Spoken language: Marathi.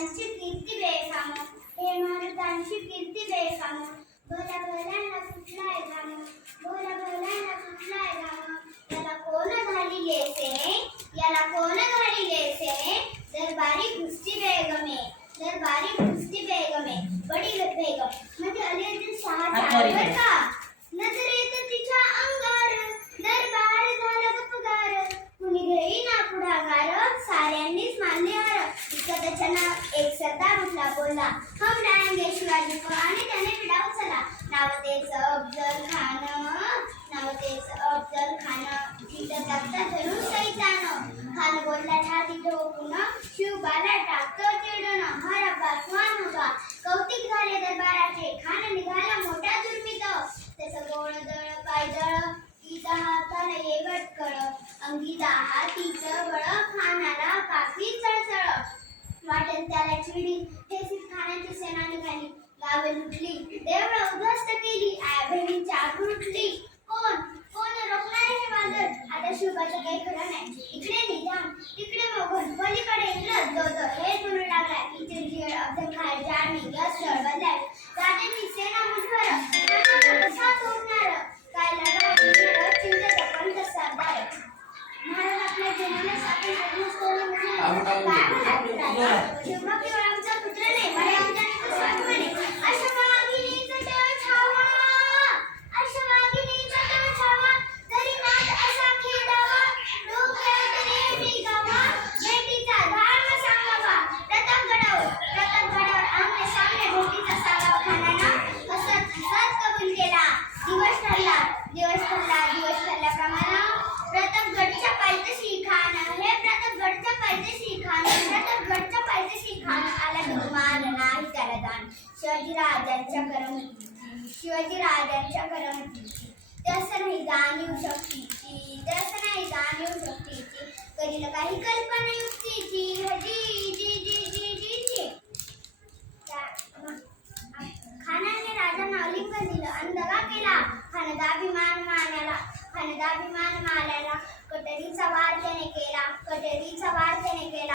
महाराजांची कीर्ती बेफाम, हे महाराजांची कीर्ती बेफाम. भल्या भल्यांना कुठलाय गाम, भल्या भल्यांना कुठलाय गाम. याला कोण घालिले सेने, याला कोण घालिले सेने. दरबारी घुसती बेगमे, दरबारी घुसती बेगमे. बडी बेगम म्हणजे अलीउद्दीन शाहच्या का नजरेत तिच्या अंगार दरबार झाला गपगार. कुणी घेईना पुढाकार, साऱ्यांनीच मानले हार. इतकं नाव एक सरदार उठला बोलला, हम लाएंगे शिवाजी को. आणि त्याने विडा उचलला. नाव तेच अफजल खान, नाव तेच अफजल खान. तिथं टाकता धरून सैतान. खान बोलला छाती ठोकून, शिवबाला टाकतो चिडून. हर अब्बा स्वान होता, कौतिक झाले दरबाराचे. खान निघाला मोठा दुर्मित. त्याचं गोळ दळ पायदळ, इथं हाताला ये भटकळ. अंगी हातीचं बळ, खानाला काफी चळचळ. वाटेल त्याला चिडी, ठेसीत खानाची सेना निघाली. गावे लुटली, देवळं उद्ध्वस्त केली. आया बहिणींची आठवण उठली. कोण कोण रोखणार हे वादळ. आता शिवबाचं काही खरं नाही. इकडे निजाम, तिकडे मोगल, पलीकडे इंग्रज. दो हे म्हणू लागला. इथे अफजल खान जाणे यश बदलाय. राजांची सेना मुठभर, कसा तोडणार. काय लढा चिंतेचा पंत सरदार. महाराज आपल्या जन्मासाठी शिवबा केवळ आमचा पुत्र नाही, बरे आमच्या स्वाभिमानी. अश्ववाहिनीचा तळ छावा, अश्ववाहिनीचा तळ छावा. तरी नाद असा खेळावा, डोक्यात रेटी गावा. बेटीचा धर्म सांगावा, प्रतापगडावर आमने सामने भेटीचा सांगावा. खानानं हसत हसत कबूल केला. दिवस ठरला, दिवस ठरल्याप्रमाणे प्रतापगडच्या पायथ्याशी खान, हे प्रतापगडच्या पायथ्याशी खान, प्रतापगडच्या पायथ्याशी खान आला. गुमान नाही त्याला दान. शिवाजीराजांच्या करमणुकीची, शिवाजीराजांच्या करमणुकीची. तसं नाही जाणीव शक्तीची, तसं नाही जाणीव शक्तीची. करील काही कल्पना युक्तीची. जी जी जी जी जी जी. खानाने राजांना आलिंगन दिलं आणि दगा केला. खानदाभिमान मानाला, खानदाभिमान मानाला. कटरीचा वार त्याने केला, कटरीचा वार त्याने केला.